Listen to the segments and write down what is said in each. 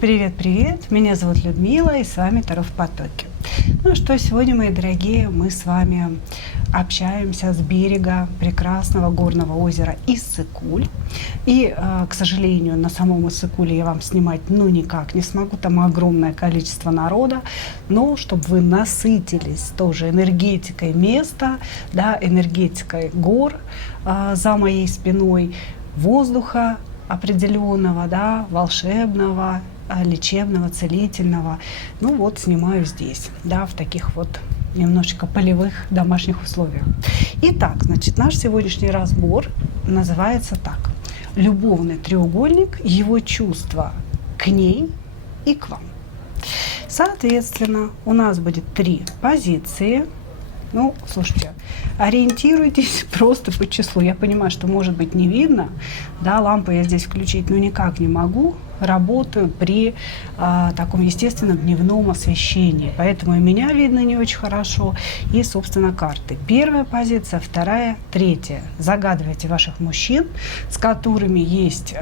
Привет-привет! Меня зовут Людмила, и с вами Таро в потоке. Ну что, сегодня, мои дорогие, мы с вами общаемся с берега прекрасного горного озера Иссык-Куль. И, к сожалению, на самом Иссык-Куле я вам снимать никак не смогу, там огромное количество народа, но чтобы вы насытились тоже энергетикой места, да, энергетикой гор за моей спиной, воздуха определенного, да, волшебного, лечебного, целительного. Ну вот, снимаю здесь, да, в таких вот немножечко полевых домашних условиях. Итак, значит, наш сегодняшний разбор называется так. Любовный треугольник, его чувства к ней и к вам. Соответственно, у нас будет 3 позиции. Ну, слушайте, ориентируйтесь просто по числу. Я понимаю, что может быть не видно, да, лампу я здесь включить, никак не могу. Работаю при таком естественном дневном освещении, поэтому и меня видно не очень хорошо, и, собственно, карты. Первая позиция, вторая, третья. Загадывайте ваших мужчин, с которыми есть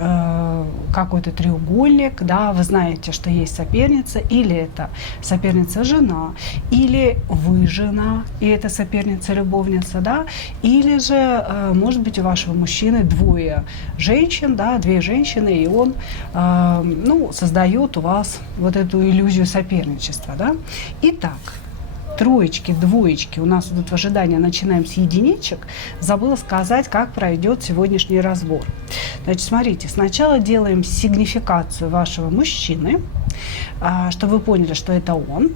какой-то треугольник, да, вы знаете, что есть соперница, или это соперница жена, или вы жена, и это соперница любовница, да, или же, может быть, у вашего мужчины 2 женщин, да, 2 женщины, и он создает у вас вот эту иллюзию соперничества, да. Итак, 3, 2 у нас идут в ожидании, начинаем с единичек. Забыла сказать, как пройдет сегодняшний разбор. Значит, смотрите, сначала делаем сигнификацию вашего мужчины, чтобы вы поняли, что это он.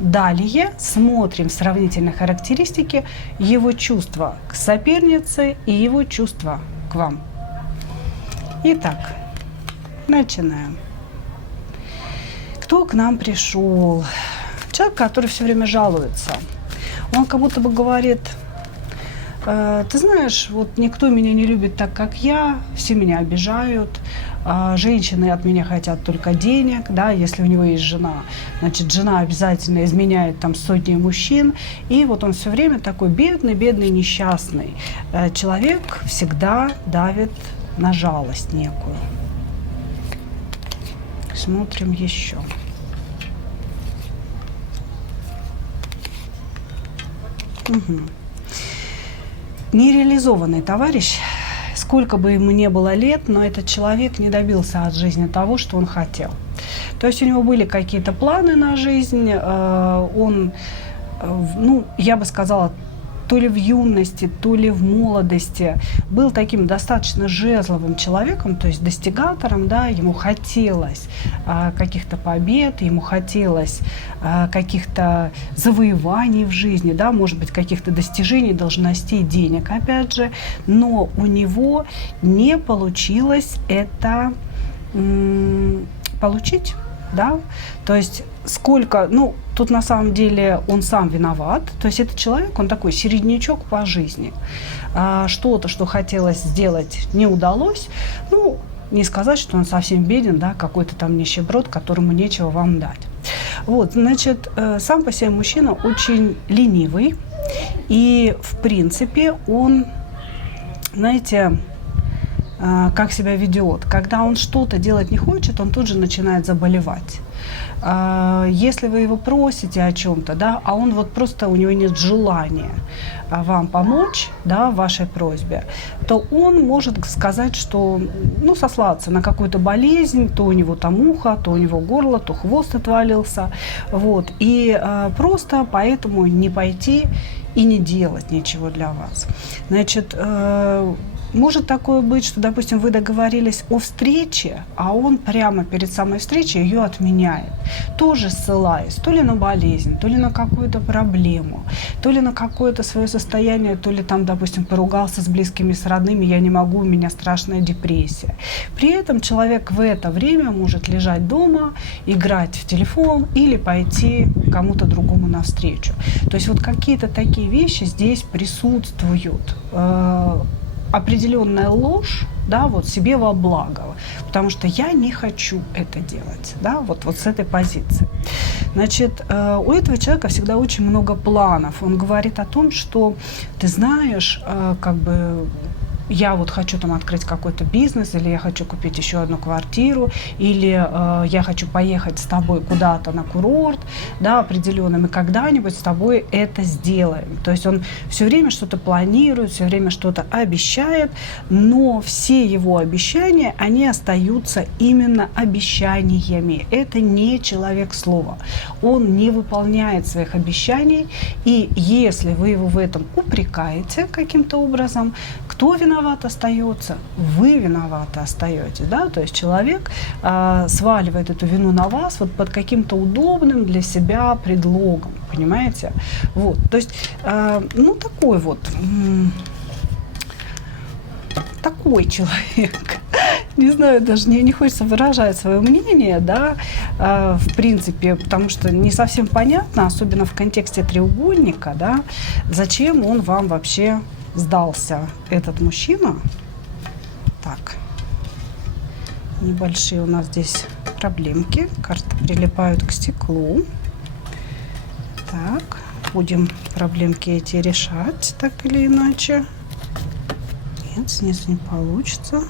Далее смотрим сравнительные характеристики его чувства к сопернице и его чувства к вам. Итак, начинаем. Кто к нам пришел? Человек, который все время жалуется. Он как будто бы говорит: ты знаешь, вот никто меня не любит так, как я, все меня обижают, женщины от меня хотят только денег, да, если у него есть жена, значит, жена обязательно изменяет там сотни мужчин, и вот он все время такой бедный, несчастный. Человек всегда давит на жалость некую. Смотрим еще. Угу. Нереализованный товарищ, сколько бы ему ни было лет, но этот человек не добился от жизни того, что он хотел. То есть у него были какие-то планы на жизнь, он, я бы сказала, то ли в юности, то ли в молодости был таким достаточно жезловым человеком, то есть достигатором, да, ему хотелось каких-то побед, ему хотелось каких-то завоеваний в жизни, да, может быть, каких-то достижений, должностей, денег, опять же, но у него не получилось это получить. Да? То есть сколько, тут на самом деле он сам виноват, то есть этот человек, он такой середнячок по жизни. Что-то, что хотелось сделать, не удалось, не сказать, что он совсем беден, да, какой-то там нищеброд, которому нечего вам дать. Вот, значит, сам по себе мужчина очень ленивый, и, в принципе, он, знаете, как себя ведет. Когда он что-то делать не хочет, он тут же начинает заболевать. Если вы его просите о чем-то, да, а он вот просто, у него нет желания вам помочь, да, в вашей просьбе, то он может сказать, что, сослаться на какую-то болезнь, то у него там ухо, то у него горло, то хвост отвалился, вот, и просто поэтому не пойти и не делать ничего для вас. Значит, может такое быть, что, допустим, вы договорились о встрече, а он прямо перед самой встречей ее отменяет. Тоже ссылаясь то ли на болезнь, то ли на какую-то проблему, то ли на какое-то свое состояние, то ли там, допустим, поругался с близкими, с родными, я не могу, у меня страшная депрессия. При этом человек в это время может лежать дома, играть в телефон или пойти кому-то другому навстречу. То есть вот какие-то такие вещи здесь присутствуют. Определенная ложь, да, вот себе во благо, потому что я не хочу это делать, да, вот с этой позиции. Значит, у этого человека всегда очень много планов. Он говорит о том, что, ты знаешь, я вот хочу там открыть какой-то бизнес, или я хочу купить еще одну квартиру, или я хочу поехать с тобой куда-то на курорт, да, определенно, мы когда-нибудь с тобой это сделаем. То есть он все время что-то планирует, все время что-то обещает, но все его обещания, они остаются именно обещаниями. Это не человек слова. Он не выполняет своих обещаний, и если вы его в этом упрекаете каким-то образом, кто виноват остается? Вы виноваты остаетесь, да? То есть человек сваливает эту вину на вас вот под каким-то удобным для себя предлогом, понимаете? Вот, то есть, ну такой вот, такой человек. Не знаю, даже не хочется выражать свое мнение, да, в принципе, потому что не совсем понятно, особенно в контексте треугольника, да, зачем он вам вообще сдался, этот мужчина. Так, небольшие у нас здесь проблемки, карты прилипают к стеклу. Так, будем проблемки эти решать, так или иначе. Нет, снизу не получится.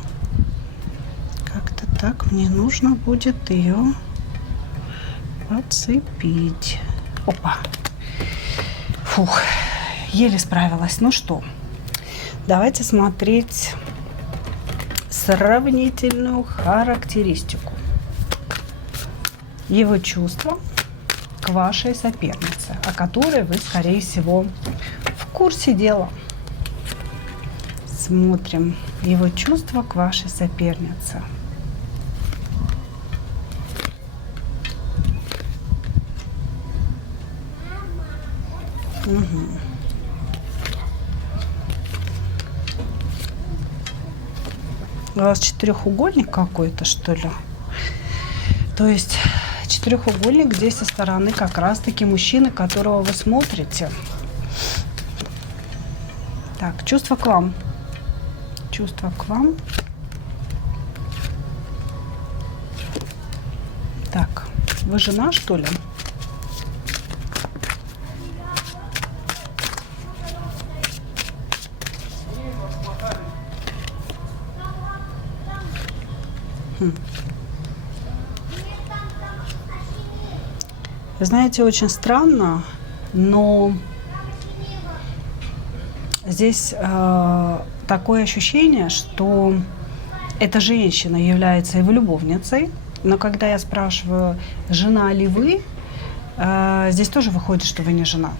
Как-то так мне нужно будет ее подцепить. Опа. Фух, еле справилась. Ну что, давайте смотреть сравнительную характеристику. Его чувства к вашей сопернице, о которой вы, скорее всего, в курсе дела. Смотрим его чувства к вашей сопернице. Угу. У вас четырехугольник какой-то, что ли? То есть четырехугольник здесь со стороны как раз-таки мужчины, которого вы смотрите. Так, чувство к вам. Чувство к вам. Так, вы жена, что ли? Вы знаете, очень странно, но здесь такое ощущение, что эта женщина является его любовницей, но когда я спрашиваю, жена ли вы, здесь тоже выходит, что вы не жена.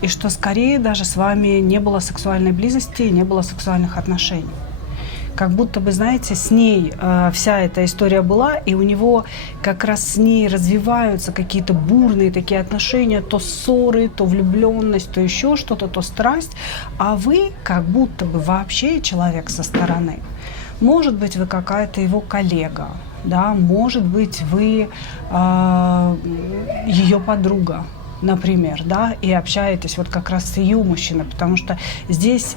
И что скорее даже с вами не было сексуальной близости, не было сексуальных отношений. Как будто бы, знаете, с ней вся эта история была, и у него как раз с ней развиваются какие-то бурные такие отношения, то ссоры, то влюбленность, то еще что-то, то страсть, а вы как будто бы вообще человек со стороны. Может быть, вы какая-то его коллега, да, может быть, вы ее подруга, например, да, и общаетесь вот как раз с ее мужчиной, потому что здесь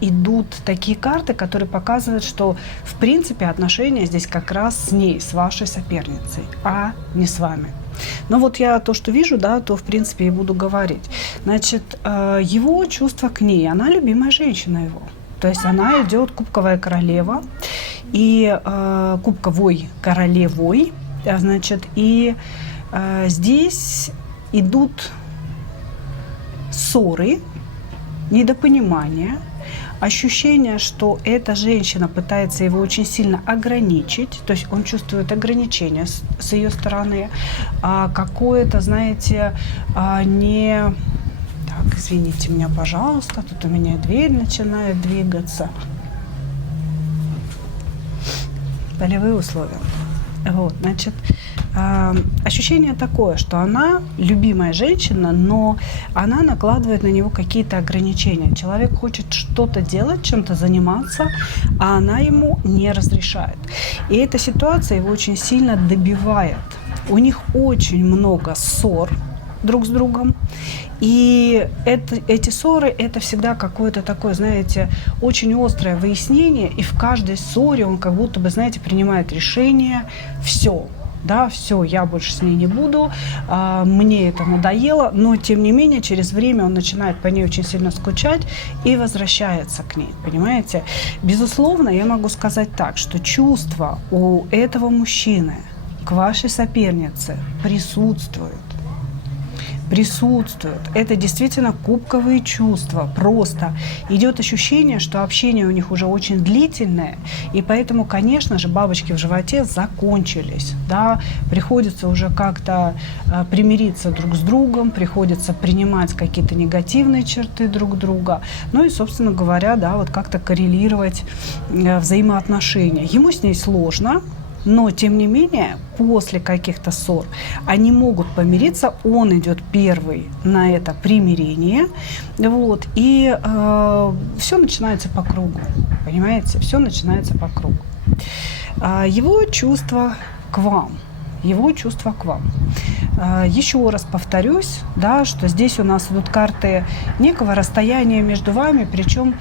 идут такие карты, которые показывают, что в принципе отношения здесь как раз с ней, с вашей соперницей, а не с вами. Но вот я то, что вижу, да, то в принципе и буду говорить. Значит, его чувство к ней, она любимая женщина его. То есть она идет кубковая королева и кубковой королевой, значит, и здесь идут ссоры, недопонимания, ощущение, что эта женщина пытается его очень сильно ограничить, то есть он чувствует ограничения с ее стороны, какое-то, знаете, не... Так, извините меня, пожалуйста, тут у меня дверь начинает двигаться. Полевые условия. Вот, значит, ощущение такое, что она любимая женщина, но она накладывает на него какие-то ограничения. Человек хочет что-то делать, чем-то заниматься, а она ему не разрешает. И эта ситуация его очень сильно добивает. У них очень много ссор друг с другом. И эти ссоры, это всегда какое-то такое, знаете, очень острое выяснение. И в каждой ссоре он как будто бы, знаете, принимает решение, все, да, все, я больше с ней не буду, мне это надоело, но тем не менее через время он начинает по ней очень сильно скучать и возвращается к ней, понимаете? Безусловно, я могу сказать так, что чувства у этого мужчины к вашей сопернице присутствуют. Это действительно кубковые чувства. Просто идет ощущение, что общение у них уже очень длительное, и поэтому, конечно же, бабочки в животе закончились. Да? Приходится уже как-то примириться друг с другом, приходится принимать какие-то негативные черты друг друга. Ну и, собственно говоря, да, вот как-то коррелировать взаимоотношения. Ему с ней сложно. Но, тем не менее, после каких-то ссор они могут помириться, он идет первый на это примирение, вот, и все начинается по кругу, понимаете, все начинается по кругу. Его чувства к вам. Еще раз повторюсь, да, что здесь у нас идут карты некого расстояния между вами, причем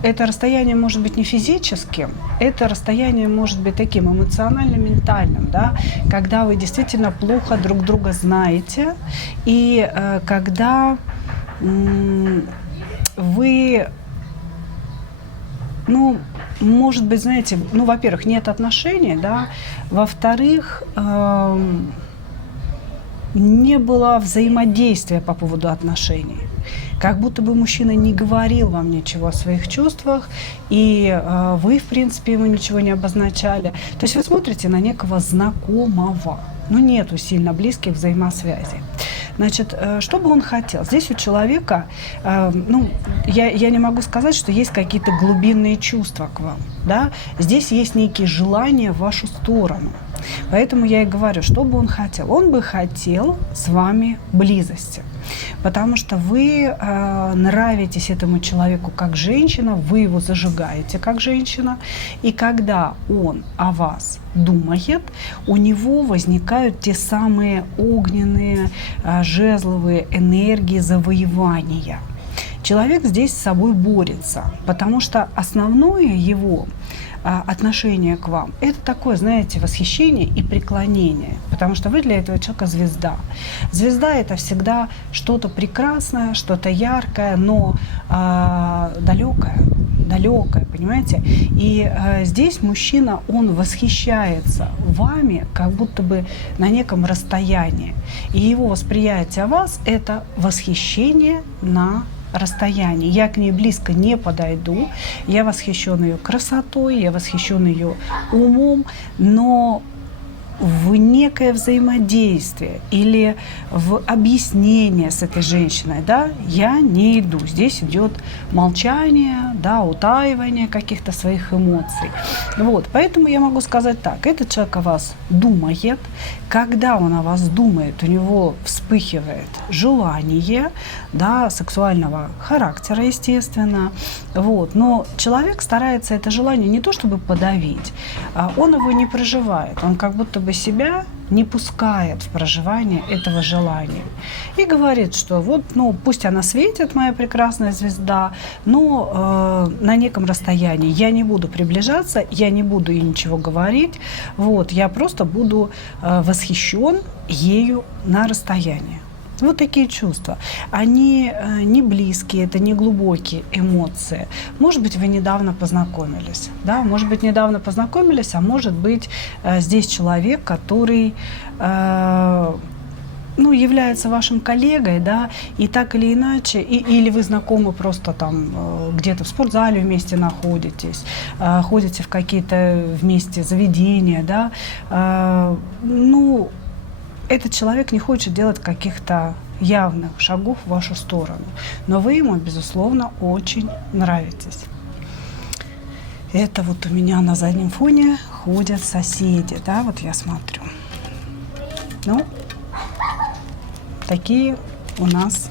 это расстояние может быть не физическим, это расстояние может быть таким эмоционально-ментальным, да, когда вы действительно плохо друг друга знаете, и когда вы, может быть, знаете, во-первых, нет отношений, да, во-вторых, не было взаимодействия по поводу отношений. Как будто бы мужчина не говорил вам ничего о своих чувствах, и вы, в принципе, ему ничего не обозначали. То есть вы смотрите на некого знакомого, но нету сильно близких взаимосвязей. Значит, что бы он хотел? Здесь у человека, я не могу сказать, что есть какие-то глубинные чувства к вам, да? Здесь есть некие желания в вашу сторону. Поэтому я и говорю, что бы он хотел? Он бы хотел с вами близости, потому что вы нравитесь этому человеку как женщина, вы его зажигаете как женщина, и когда он о вас думает, у него возникают те самые огненные, жезловые энергии завоевания. Человек здесь с собой борется, потому что основное его отношение к вам – это такое, знаете, восхищение и преклонение, потому что вы для этого человека звезда. Звезда – это всегда что-то прекрасное, что-то яркое, но далекое, понимаете? И здесь мужчина, он восхищается вами, как будто бы на неком расстоянии. И его восприятие вас – это восхищение на расстоянии. Я к ней близко не подойду, я восхищен ее красотой, я восхищен ее умом, но в некое взаимодействие или в объяснение с этой женщиной, да, я не иду. Здесь идет молчание, да, утаивание каких-то своих эмоций. Вот, поэтому я могу сказать так, этот человек о вас думает, когда он о вас думает, у него вспыхивает желание, да, сексуального характера, естественно, вот, но человек старается это желание не то чтобы подавить, он его не проживает, он как будто бы себя не пускает в проживание этого желания. И говорит, что вот, пусть она светит, моя прекрасная звезда, но на неком расстоянии. Я не буду приближаться, я не буду ей ничего говорить, вот, я просто буду восхищен ею на расстоянии. Вот такие чувства. Они не близкие, это не глубокие эмоции. Может быть, вы недавно познакомились, да? Может быть, недавно познакомились, а может быть, здесь человек, который является вашим коллегой, да, и так или иначе, или вы знакомы просто там где-то в спортзале вместе находитесь, ходите в какие-то вместе заведения, да, этот человек не хочет делать каких-то явных шагов в вашу сторону, но вы ему, безусловно, очень нравитесь. Это вот у меня на заднем фоне ходят соседи, да, вот я смотрю. Такие у нас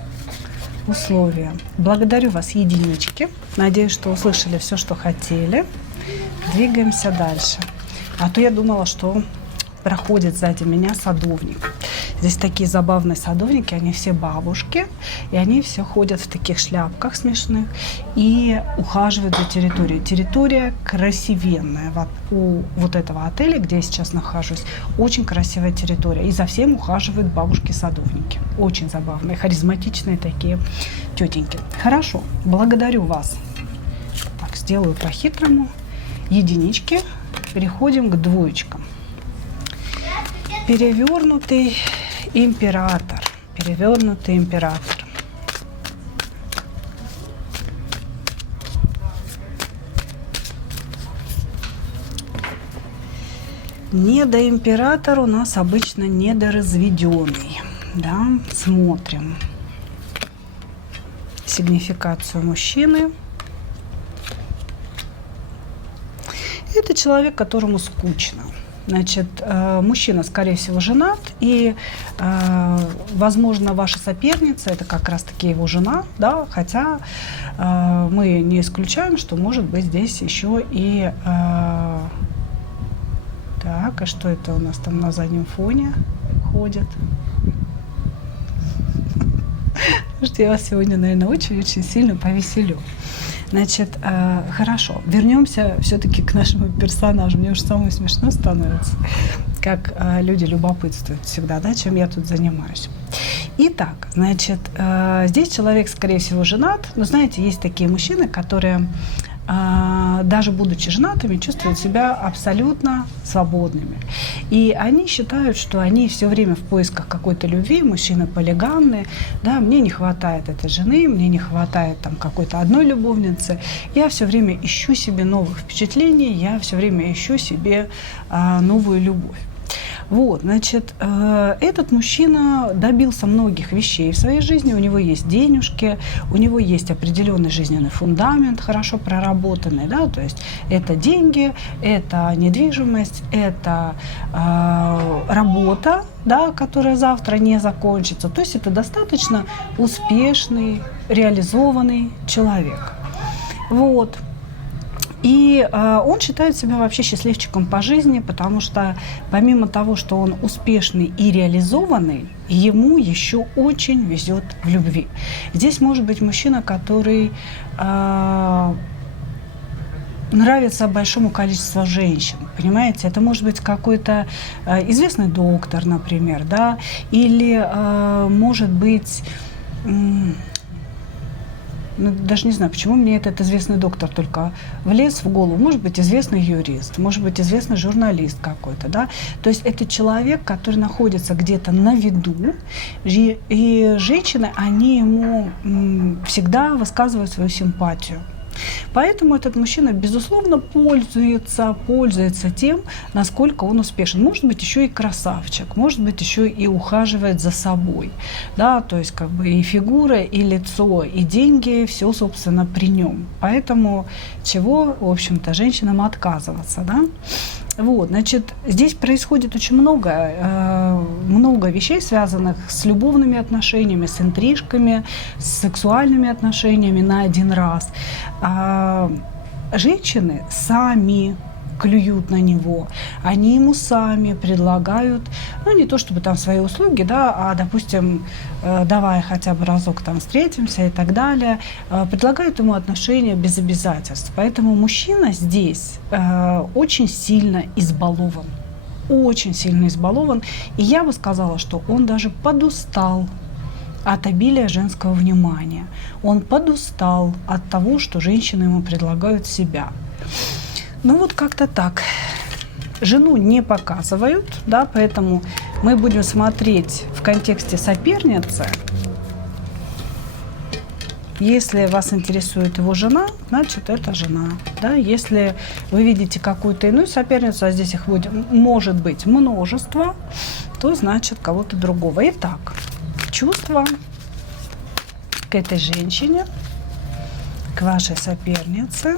условия. Благодарю вас, единички. Надеюсь, что услышали все, что хотели. Двигаемся дальше. А то я думала, что проходит сзади меня садовник. Здесь такие забавные садовники, они все бабушки, и они все ходят в таких шляпках смешных и ухаживают за территорией. Территория красивенная. Вот у вот этого отеля, где я сейчас нахожусь, очень красивая территория. И за всем ухаживают бабушки-садовники. Очень забавные, харизматичные такие тетеньки. Хорошо, благодарю вас. Так, сделаю по-хитрому. Единички. Переходим к двоечкам. Перевернутый император. Перевернутый император. Недоимператор у нас обычно недоразведенный. Да? Смотрим сигнификацию мужчины. Это человек, которому скучно. Значит, мужчина, скорее всего, женат, и, возможно, ваша соперница – это как раз-таки его жена, да, хотя мы не исключаем, что может быть здесь еще и… Так, а что это у нас там на заднем фоне ходит? Что я вас сегодня, наверное, очень-очень сильно повеселю. Значит, хорошо, вернемся все-таки к нашему персонажу. Мне уже самое смешно становится, как люди любопытствуют всегда, да, чем я тут занимаюсь. Итак, значит, здесь человек, скорее всего, женат, но, знаете, есть такие мужчины, которые, даже будучи женатыми, чувствуют себя абсолютно свободными. И они считают, что они все время в поисках какой-то любви, мужчины полигамные, да, мне не хватает этой жены, мне не хватает там какой-то одной любовницы, я все время ищу себе новых впечатлений, я все время ищу себе новую любовь. Вот, значит, этот мужчина добился многих вещей в своей жизни. У него есть денежки, у него есть определенный жизненный фундамент, хорошо проработанный, да, то есть это деньги, это недвижимость, это работа, да, которая завтра не закончится. То есть это достаточно успешный, реализованный человек. Вот. И он считает себя вообще счастливчиком по жизни, потому что помимо того, что он успешный и реализованный, ему еще очень везет в любви. Здесь может быть мужчина, который нравится большому количеству женщин, понимаете? Это может быть какой-то известный доктор, например, да, или может быть… Ну, даже не знаю, почему мне этот известный доктор только влез в голову. Может быть, известный юрист, может быть, известный журналист какой-то, да. То есть это человек, который находится где-то на виду, и женщины, они ему всегда высказывают свою симпатию. Поэтому этот мужчина, безусловно, пользуется тем, насколько он успешен. Может быть, еще и красавчик, может быть, еще и ухаживает за собой. Да, то есть как бы и фигура, и лицо, и деньги, все, собственно, при нем. Поэтому чего, в общем-то, женщинам отказываться, да? Вот, значит, здесь происходит очень много вещей, связанных с любовными отношениями, с интрижками, с сексуальными отношениями на один раз. Женщины сами клюют на него, они ему сами предлагают, ну, не то чтобы там свои услуги, да, а, допустим, давай хотя бы разок там встретимся и так далее, предлагают ему отношения без обязательств. Поэтому мужчина здесь очень сильно избалован. Очень сильно избалован. И я бы сказала, что он даже подустал от обилия женского внимания. Он подустал от того, что женщины ему предлагают себя. Ну вот как-то так. Жену не показывают, да, поэтому мы будем смотреть в контексте соперницы. Если вас интересует его жена, значит, это жена. Да? Если вы видите какую-то иную соперницу, а здесь их будет, может быть множество, то значит кого-то другого. Итак, чувства к этой женщине, к вашей сопернице.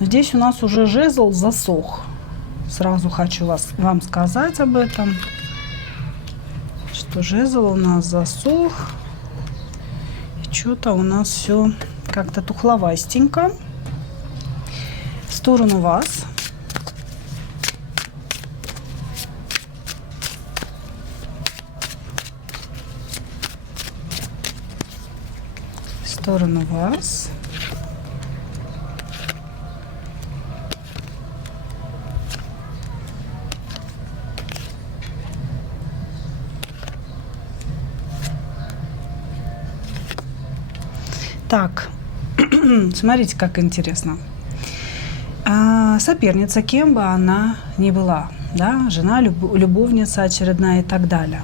Здесь у нас уже жезл засох. Сразу хочу вам сказать об этом, что жезл у нас засох. что-то у нас все как-то тухловастенько. В сторону вас. В сторону вас. Так, смотрите, как интересно. Соперница, кем бы она ни была, да, жена, любовница очередная и так далее.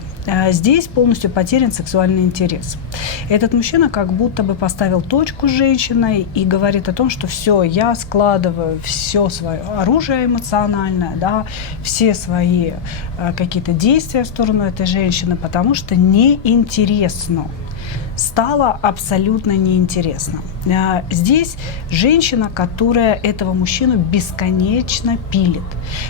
Здесь полностью потерян сексуальный интерес. Этот мужчина как будто бы поставил точку с женщиной и говорит о том, что все, я складываю все свое оружие эмоциональное, да, все свои какие-то действия в сторону этой женщины, потому что неинтересно. Стало абсолютно неинтересно. Здесь женщина, которая этого мужчину бесконечно пилит.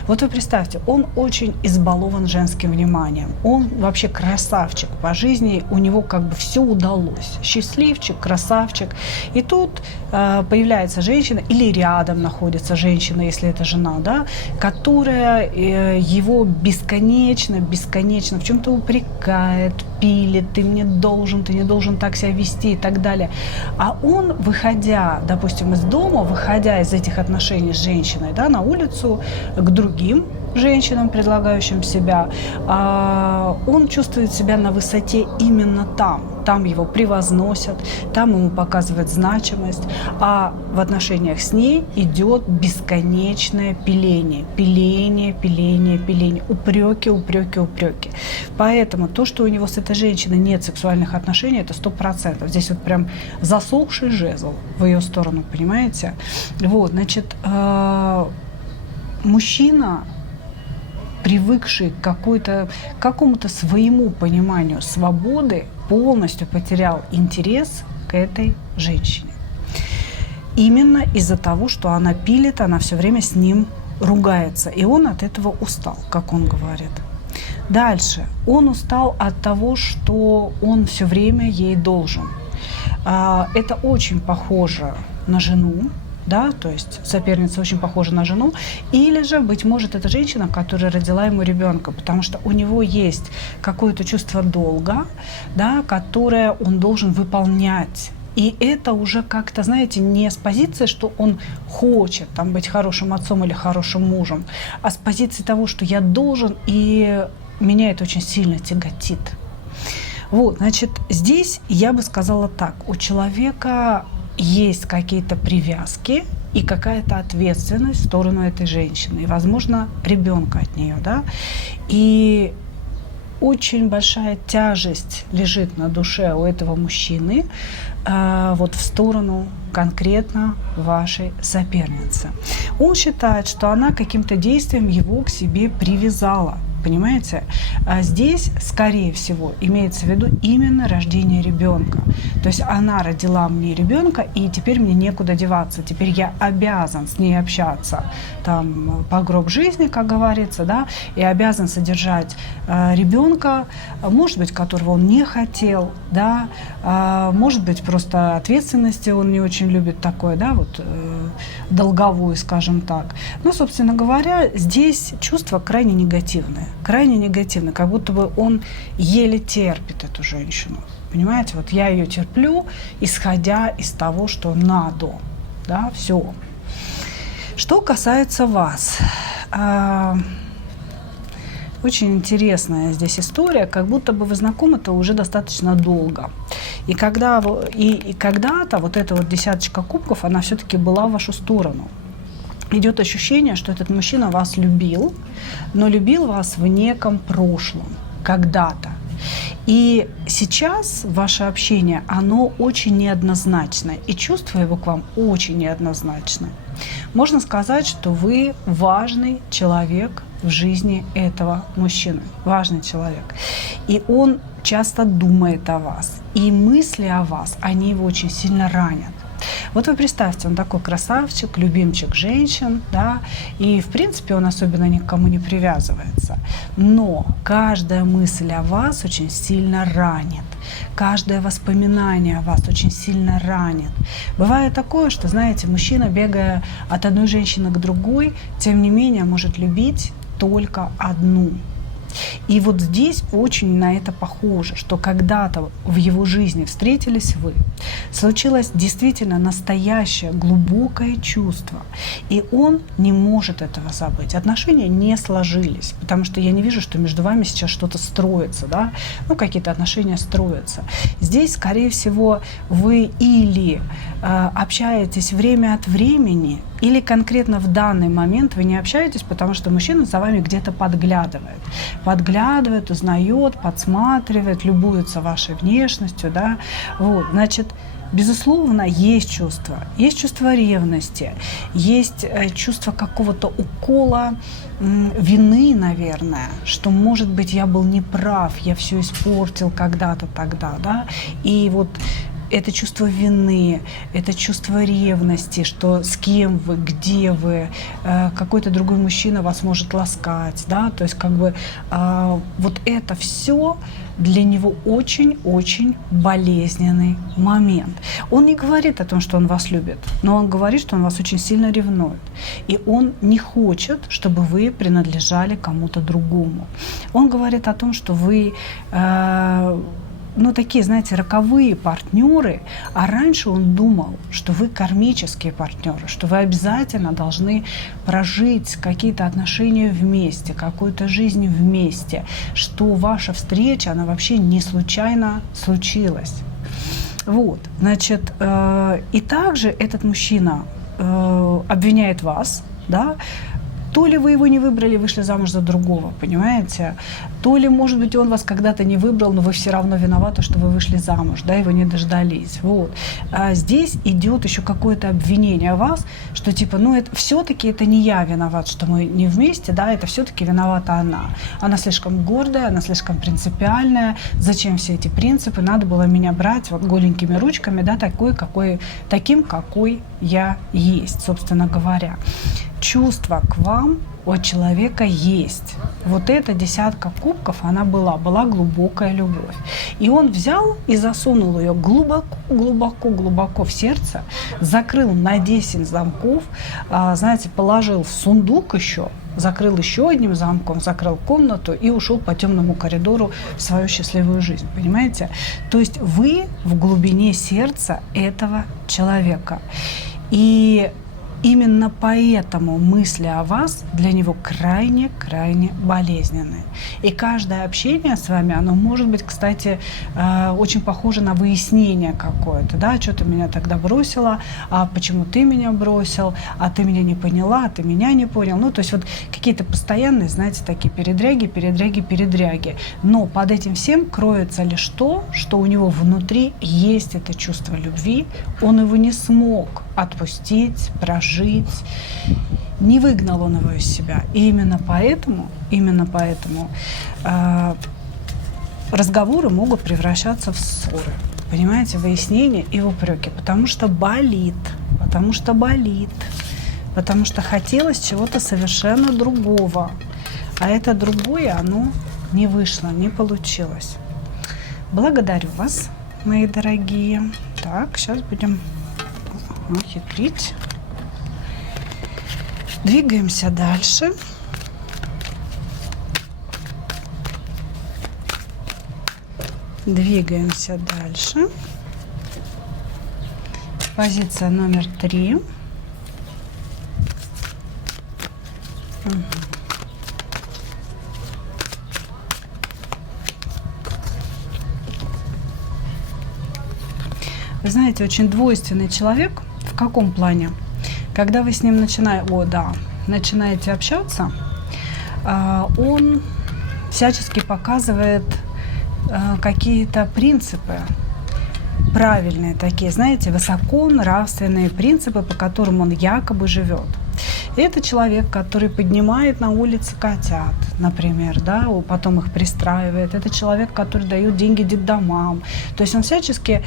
Вот вы представьте, он очень избалован женским вниманием. Он вообще красавчик по жизни, у него как бы все удалось. Счастливчик, красавчик. И тут появляется женщина, или рядом находится женщина, если это жена, да, которая его бесконечно в чем-то упрекает, пилит, ты мне должен, ты не должен так себя вести и так далее. А он, выходя, допустим, из дома, выходя из этих отношений с женщиной, да, на улицу к другим женщинам, предлагающим себя, он чувствует себя на высоте именно там. Там его превозносят, там ему показывают значимость, а в отношениях с ней идет бесконечное пиление, упреки. Поэтому то, что у него с этой женщиной нет сексуальных отношений, это 100%. Здесь вот прям засохший жезл в ее сторону, понимаете? Вот, значит, мужчина, привыкший к какому-то своему пониманию свободы, полностью потерял интерес к этой женщине. Именно из-за того, что она пилит, она все время с ним ругается. И он от этого устал, как он говорит. Дальше. Он устал от того, что он все время ей должен. Это очень похоже на жену. Да, то есть соперница очень похожа на жену, или же, быть может, это женщина, которая родила ему ребенка, потому что у него есть какое-то чувство долга, да, которое он должен выполнять. И это уже как-то, знаете, не с позиции, что он хочет там, быть хорошим отцом или хорошим мужем, а с позиции того, что я должен, и меня это очень сильно тяготит. Вот, значит, здесь я бы сказала так, у человека есть какие-то привязки и какая-то ответственность в сторону этой женщины, и, возможно, ребенка от нее, да, и очень большая тяжесть лежит на душе у этого мужчины вот в сторону конкретно вашей соперницы. Он считает, что она каким-то действием его к себе привязала. Понимаете? А здесь, скорее всего, имеется в виду именно рождение ребенка. То есть она родила мне ребенка, и теперь мне некуда деваться. Теперь я обязан с ней общаться там, по гроб жизни, как говорится, да, и обязан содержать ребенка, может быть, которого он не хотел, да, может быть, просто ответственности он не очень любит такое, да, вот долговую, скажем так. Но, собственно говоря, здесь чувства крайне негативные, как будто бы он еле терпит эту женщину. Понимаете, вот я ее терплю, исходя из того, что надо, да, все. Что касается вас, очень интересная здесь история, как будто бы вы знакомы-то уже достаточно долго. И когда-то вот эта вот десяточка кубков, она все-таки была в вашу сторону. Идет ощущение, что этот мужчина вас любил, но любил вас в неком прошлом, когда-то. И сейчас ваше общение, оно очень неоднозначное, и чувства его к вам очень неоднозначны. Можно сказать, что вы важный человек в жизни этого мужчины, важный человек. И он часто думает о вас, и мысли о вас, они его очень сильно ранят. Вот вы представьте, он такой красавчик, любимчик женщин, да, и, в принципе, он особенно ни к кому не привязывается. Но каждая мысль о вас очень сильно ранит. каждое воспоминание о вас очень сильно ранит. Бывает такое, что, знаете, мужчина, бегая от одной женщины к другой, тем не менее может любить только одну. И вот здесь очень на это похоже, что когда-то в его жизни встретились вы, случилось действительно настоящее глубокое чувство, и он не может этого забыть. Отношения не сложились, потому что я не вижу, что между вами сейчас что-то строится, да? Ну, какие-то отношения строятся. Здесь, скорее всего, вы или общаетесь время от времени, или конкретно в данный момент вы не общаетесь, потому что мужчина за вами где-то подглядывает. Подглядывает, узнает, подсматривает, любуется вашей внешностью. Да? Вот, значит, безусловно, есть чувство ревности, есть чувство какого-то укола вины, наверное, что, может быть, я был неправ, я все испортил когда-то тогда, да, и вот это чувство вины, это чувство ревности, что с кем вы, где вы, какой-то другой мужчина вас может ласкать, да, то есть как бы вот это все для него очень-очень болезненный момент. Он не говорит о том, что он вас любит, но он говорит, что он вас очень сильно ревнует. И он не хочет, чтобы вы принадлежали кому-то другому. Он говорит о том, что вы такие, знаете, роковые партнеры, а раньше он думал, что вы кармические партнеры, что вы обязательно должны прожить какие-то отношения вместе, какую-то жизнь вместе, что ваша встреча, она вообще не случайно случилась. Вот, значит, и также этот мужчина обвиняет вас, да, то ли вы его не выбрали, вышли замуж за другого, понимаете? То ли, может быть, он вас когда-то не выбрал, но вы все равно виноваты, что вы вышли замуж, да, и вы не дождались. Вот. А здесь идет еще какое-то обвинение о вас, что типа, это все-таки это не я виноват, что мы не вместе, да, это все-таки виновата она. Она слишком гордая, она слишком принципиальная. Зачем все эти принципы? Надо было меня брать вот голенькими ручками, да, таким, какой я есть, собственно говоря. Чувство к вам у человека есть. Вот эта 10 кубков, она была глубокая любовь. И он взял и засунул ее глубоко в сердце, закрыл на 10 замков, знаете, положил в сундук еще, закрыл еще одним замком, закрыл комнату и ушел по темному коридору в свою счастливую жизнь. Понимаете? То есть вы в глубине сердца этого человека. И именно поэтому мысли о вас для него крайне-крайне болезненные. И каждое общение с вами, оно может быть, кстати, очень похоже на выяснение какое-то. Да? Что ты меня тогда бросила, а почему ты меня бросил, а ты меня не поняла, а ты меня не понял. То есть вот какие-то постоянные, знаете, такие передряги. Но под этим всем кроется лишь то, что у него внутри есть это чувство любви. Он его не смог отпустить, прожить. Не выгнал он его из себя. И именно поэтому разговоры могут превращаться в ссоры. Понимаете, выяснения и в упреки. Потому что болит. Потому что хотелось чего-то совершенно другого. А это другое, оно не вышло, не получилось. Благодарю вас, мои дорогие. Так, сейчас будем хитрить. Двигаемся дальше. Позиция номер 3. Угу. Вы знаете, очень двойственный человек. В каком плане? Когда вы с ним начинаете общаться, он всячески показывает какие-то принципы, правильные такие, знаете, высоконравственные принципы, по которым он якобы живет. Это человек, который поднимает на улице котят, например, да, потом их пристраивает. Это человек, который дает деньги детдомам. То есть он всячески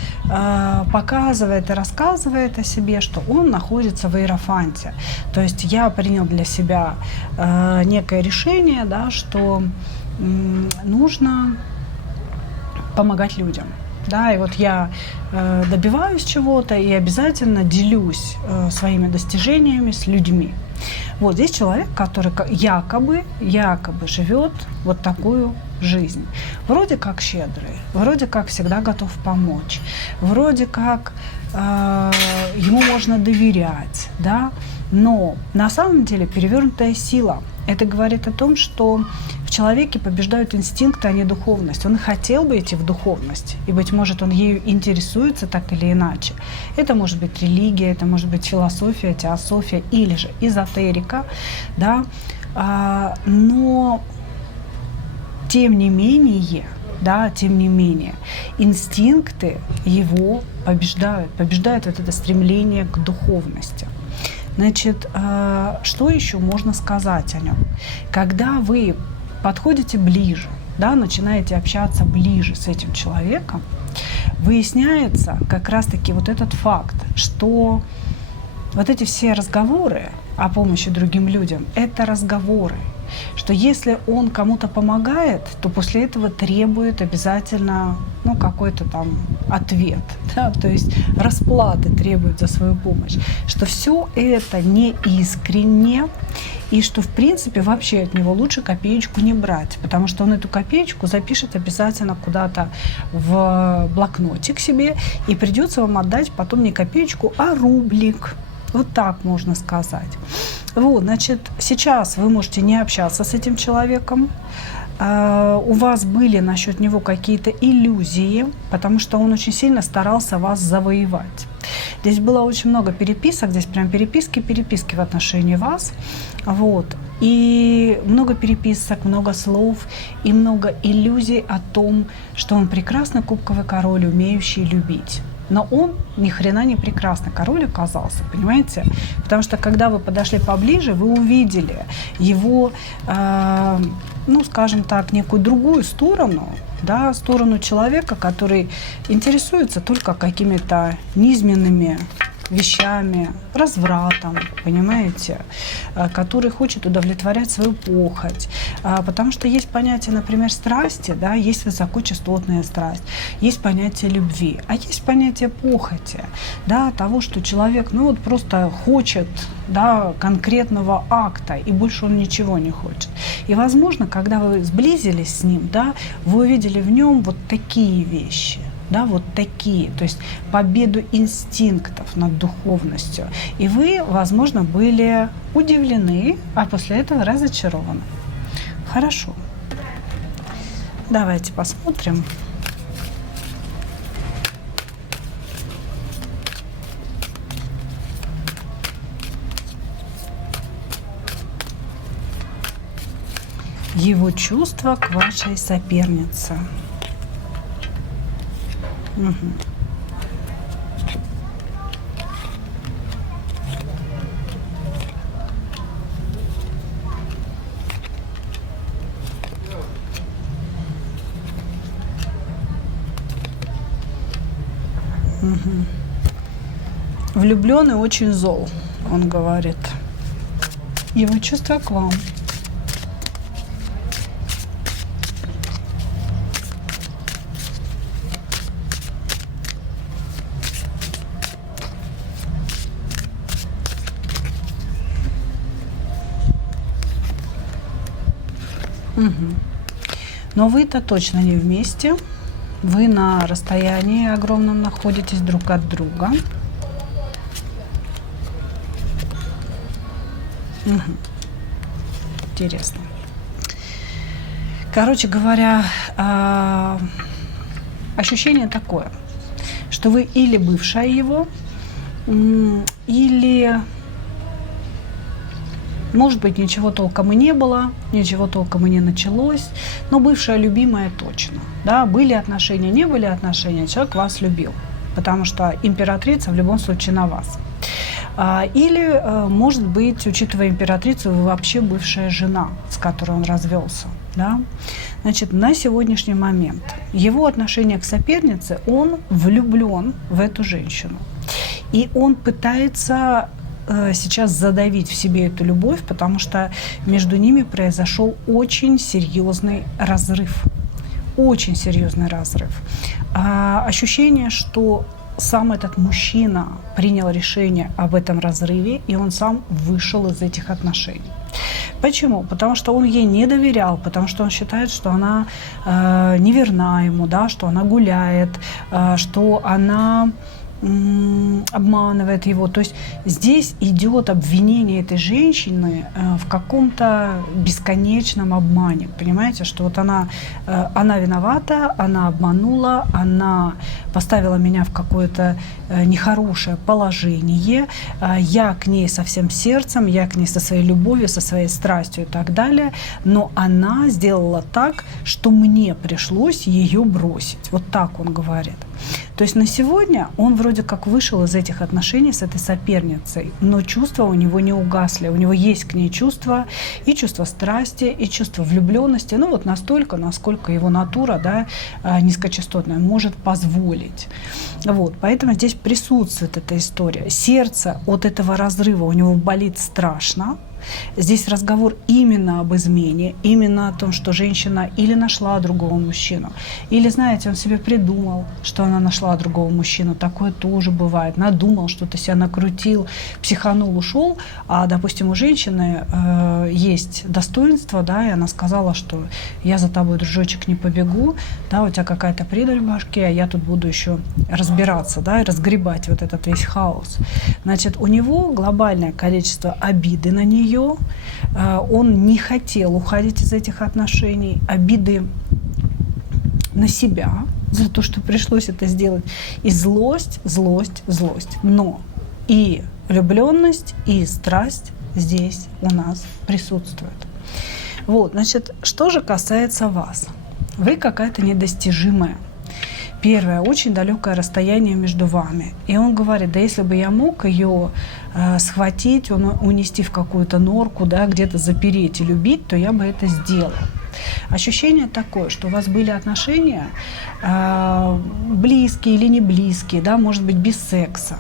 показывает и рассказывает о себе, что он находится в иерофанте. То есть я принял для себя некое решение, да, что нужно помогать людям. да, и вот я добиваюсь чего-то и обязательно делюсь своими достижениями с людьми. Вот здесь человек, который якобы живет вот такую жизнь. Вроде как щедрый, вроде как всегда готов помочь, вроде как ему можно доверять, да, но на самом деле перевернутая сила. Это говорит о том, что в человеке побеждают инстинкты, а не духовность. Он хотел бы идти в духовность, и, быть может, он ею интересуется так или иначе. Это может быть религия, это может быть философия, теософия или же эзотерика, да, но тем не менее, инстинкты его побеждают вот это стремление к духовности. Значит, что еще можно сказать о нем? Когда вы подходите ближе, да, начинаете общаться ближе с этим человеком, выясняется как раз-таки вот этот факт, что вот эти все разговоры о помощи другим людям – это разговоры. Что если он кому-то помогает, то после этого требует обязательно какой-то там ответ, да, то есть расплаты требует за свою помощь, что все это не искренне, и что в принципе вообще от него лучше копеечку не брать, потому что он эту копеечку запишет обязательно куда-то в блокнотик себе, и придется вам отдать потом не копеечку, а рублик. Вот так можно сказать. Вот, значит, сейчас вы можете не общаться с этим человеком. У вас были насчет него какие-то иллюзии, потому что он очень сильно старался вас завоевать. Здесь было очень много переписок, здесь прям переписки в отношении вас. Вот. И много переписок, много слов и много иллюзий о том, что он прекрасный кубковый король, умеющий любить. Но он ни хрена не прекрасный король оказался, понимаете? Потому что когда вы подошли поближе, вы увидели его, скажем так, некую другую сторону, да, сторону человека, который интересуется только какими-то низменными вещами, развратом, понимаете, который хочет удовлетворять свою похоть. Потому что есть понятие, например, страсти, да, есть высокочастотная страсть, есть понятие любви, а есть понятие похоти, да, того, что человек, просто хочет, да, конкретного акта, и больше он ничего не хочет. И, возможно, когда вы сблизились с ним, да, вы увидели в нем вот такие вещи. Да, вот такие, то есть победу инстинктов над духовностью. И вы, возможно, были удивлены, а после этого разочарованы. Хорошо. Давайте посмотрим. Его чувства к вашей сопернице. Угу. Влюблён и очень зол, он говорит. Его чувства к вам. Но вы-то точно не вместе. Вы на расстоянии огромном находитесь друг от друга. Интересно. Короче говоря, ощущение такое, что вы или бывшая его, или... Может быть, ничего толком и не было, ничего толком и не началось, но бывшая любимая точно. Да, были отношения, не были отношения, человек вас любил, потому что императрица в любом случае на вас. Или, может быть, учитывая императрицу, вы вообще бывшая жена, с которой он развелся. Да? Значит, на сегодняшний момент его отношение к сопернице, он влюблен в эту женщину. И он пытается сейчас задавить в себе эту любовь, потому что между ними произошел очень серьезный разрыв. очень серьезный разрыв. Ощущение, что сам этот мужчина принял решение об этом разрыве, и он сам вышел из этих отношений. Почему? Потому что он ей не доверял, потому что он считает, что она неверна ему, да, что она гуляет, что она обманывает его. То есть здесь идет обвинение этой женщины в каком-то бесконечном обмане. Понимаете, что вот она виновата, она обманула, она поставила меня в какое-то нехорошее положение, я к ней со всем сердцем, я к ней со своей любовью, со своей страстью и так далее, но она сделала так, что мне пришлось ее бросить. Вот так он говорит. То есть на сегодня он вроде как вышел из этих отношений с этой соперницей, но чувства у него не угасли. У него есть к ней чувства, и чувство страсти, и чувство влюбленности, ну вот настолько, насколько его натура, да, низкочастотная, может позволить. Вот, поэтому здесь присутствует эта история. Сердце от этого разрыва у него болит страшно. Здесь разговор именно об измене, именно о том, что женщина или нашла другого мужчину, или, знаете, он себе придумал, что она нашла другого мужчину. Такое тоже бывает. Надумал, что-то себя накрутил, психанул, ушел, а, допустим, у женщины есть достоинство, да, и она сказала, что я за тобой, дружочек, не побегу, да, у тебя какая-то придурь в башке, а я тут буду еще разбираться, да, и разгребать вот этот весь хаос. Значит, у него глобальное количество обиды на нее, он не хотел уходить из этих отношений, обиды на себя за то, что пришлось это сделать, и злость. Но и влюбленность, и страсть здесь у нас присутствует. Вот, значит, что же касается вас? Вы какая-то недостижимая. Первое, очень далекое расстояние между вами. И он говорит, да если бы я мог ее схватить, унести в какую-то норку, да, где-то запереть и любить, то я бы это сделал. Ощущение такое, что у вас были отношения близкие или не близкие, да, может быть, без секса.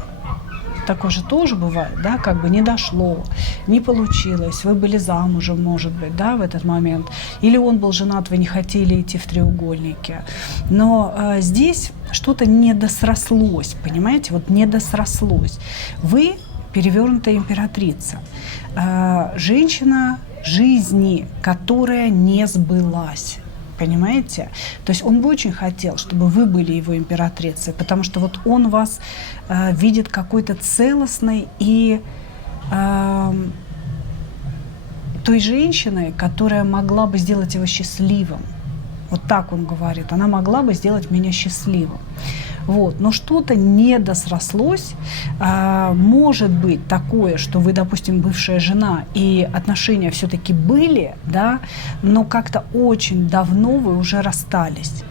Такое же тоже бывает, да, как бы не дошло, не получилось, вы были замужем, может быть, да, в этот момент, или он был женат, вы не хотели идти в треугольнике. Но здесь что-то недосрослось, понимаете, вот недосрослось. Вы перевернутая императрица, женщина жизни, которая не сбылась. Понимаете? То есть он бы очень хотел, чтобы вы были его императрицей, потому что вот он вас видит какой-то целостной и той женщиной, которая могла бы сделать его счастливым. Вот так он говорит. Она могла бы сделать меня счастливым. Вот. Но что-то недосрослось. Может быть такое, что вы, допустим, бывшая жена, и отношения все-таки были, да, но как-то очень давно вы уже расстались.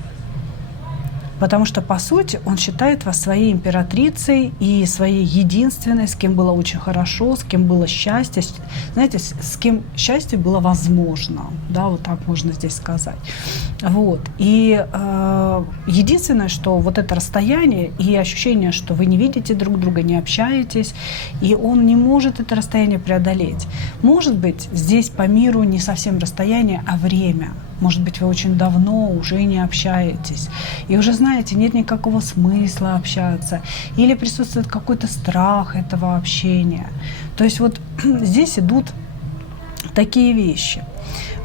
Потому что, по сути, он считает вас своей императрицей и своей единственной, с кем было очень хорошо, с кем было счастье. Знаете, с кем счастье было возможно. Да, вот так можно здесь сказать. Вот. И единственное, что вот это расстояние и ощущение, что вы не видите друг друга, не общаетесь, и он не может это расстояние преодолеть. Может быть, здесь по миру не совсем расстояние, а время. Может быть, вы очень давно уже не общаетесь. И уже, знаете, нет никакого смысла общаться. Или присутствует какой-то страх этого общения. То есть вот здесь идут такие вещи.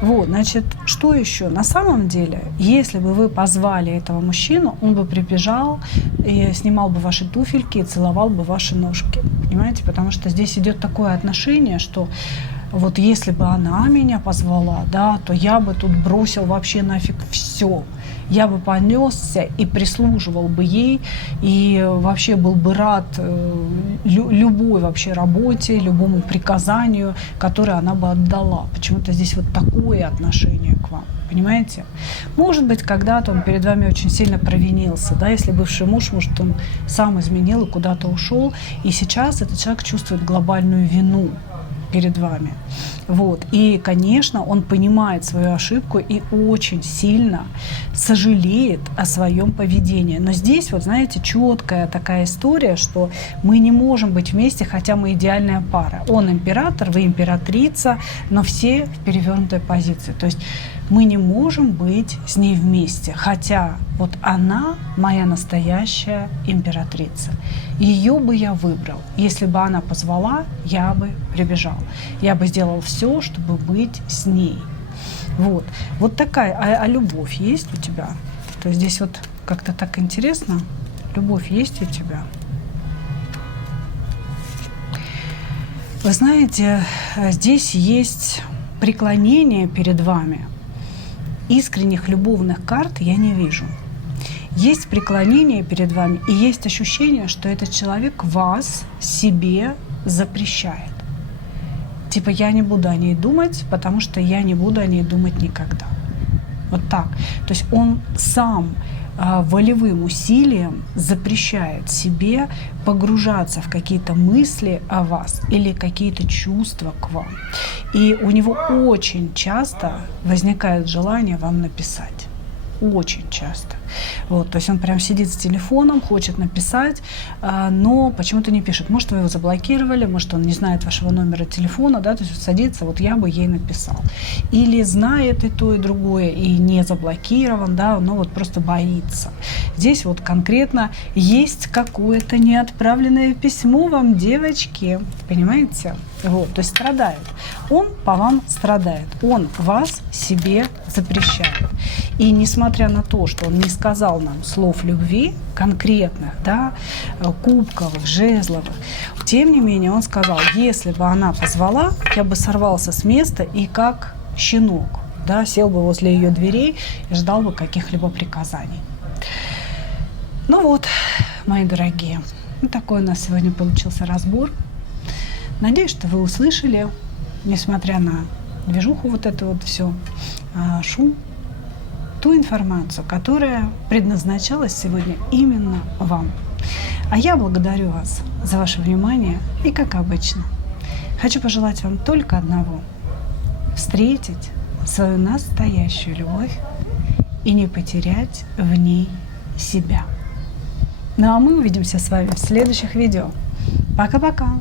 Вот, значит, что еще? На самом деле, если бы вы позвали этого мужчину, он бы прибежал и снимал бы ваши туфельки и целовал бы ваши ножки. Понимаете? Потому что здесь идет такое отношение, что вот если бы она меня позвала, да, то я бы тут бросил вообще нафиг все. Я бы понесся и прислуживал бы ей, и вообще был бы рад любой вообще работе, любому приказанию, которое она бы отдала. Почему-то здесь вот такое отношение к вам. Понимаете? Может быть, когда-то он перед вами очень сильно провинился, да, если бывший муж, может, он сам изменил и куда-то ушел, и сейчас этот человек чувствует глобальную вину перед вами. Вот. И, конечно, он понимает свою ошибку и очень сильно сожалеет о своем поведении. Но здесь, вот знаете, четкая такая история, что мы не можем быть вместе, хотя мы идеальная пара. Он император, вы императрица, но все в перевернутой позиции. То есть мы не можем быть с ней вместе, хотя вот она моя настоящая императрица. Ее бы я выбрал. Если бы она позвала, я бы прибежал. Я бы сделал все, чтобы быть с ней. Вот. Вот такая. А любовь есть у тебя? То есть здесь вот как-то так интересно. Любовь есть у тебя? Вы знаете, здесь есть преклонение перед вами. Искренних любовных карт я не вижу. Есть преклонение перед вами, и есть ощущение, что этот человек вас себе запрещает. Типа, я не буду о ней думать, потому что я не буду о ней думать никогда. Вот так. То есть он сам волевым усилием запрещает себе погружаться в какие-то мысли о вас или какие-то чувства к вам. И у него очень часто возникает желание вам написать. Очень часто. Вот, то есть он прям сидит с телефоном, хочет написать, но почему-то не пишет. Может, вы его заблокировали, может, он не знает вашего номера телефона, да, то есть он садится, вот я бы ей написал. Или знает и то, и другое, и не заблокирован, да, но вот просто боится. Здесь вот конкретно есть какое-то неотправленное письмо вам, девочки, понимаете? Вот, то есть страдает. Он по вам страдает, он вас себе запрещает. И несмотря на то, что он не сказал нам слов любви конкретных, да, кубковых, жезловых, тем не менее он сказал, если бы она позвала, я бы сорвался с места и как щенок, да, сел бы возле ее дверей и ждал бы каких-либо приказаний. Ну вот, мои дорогие, вот такой у нас сегодня получился разбор. Надеюсь, что вы услышали, несмотря на движуху вот это вот все, шум, ту информацию, которая предназначалась сегодня именно вам. А я благодарю вас за ваше внимание и, как обычно, хочу пожелать вам только одного – встретить свою настоящую любовь и не потерять в ней себя. Ну а мы увидимся с вами в следующих видео. Пока-пока!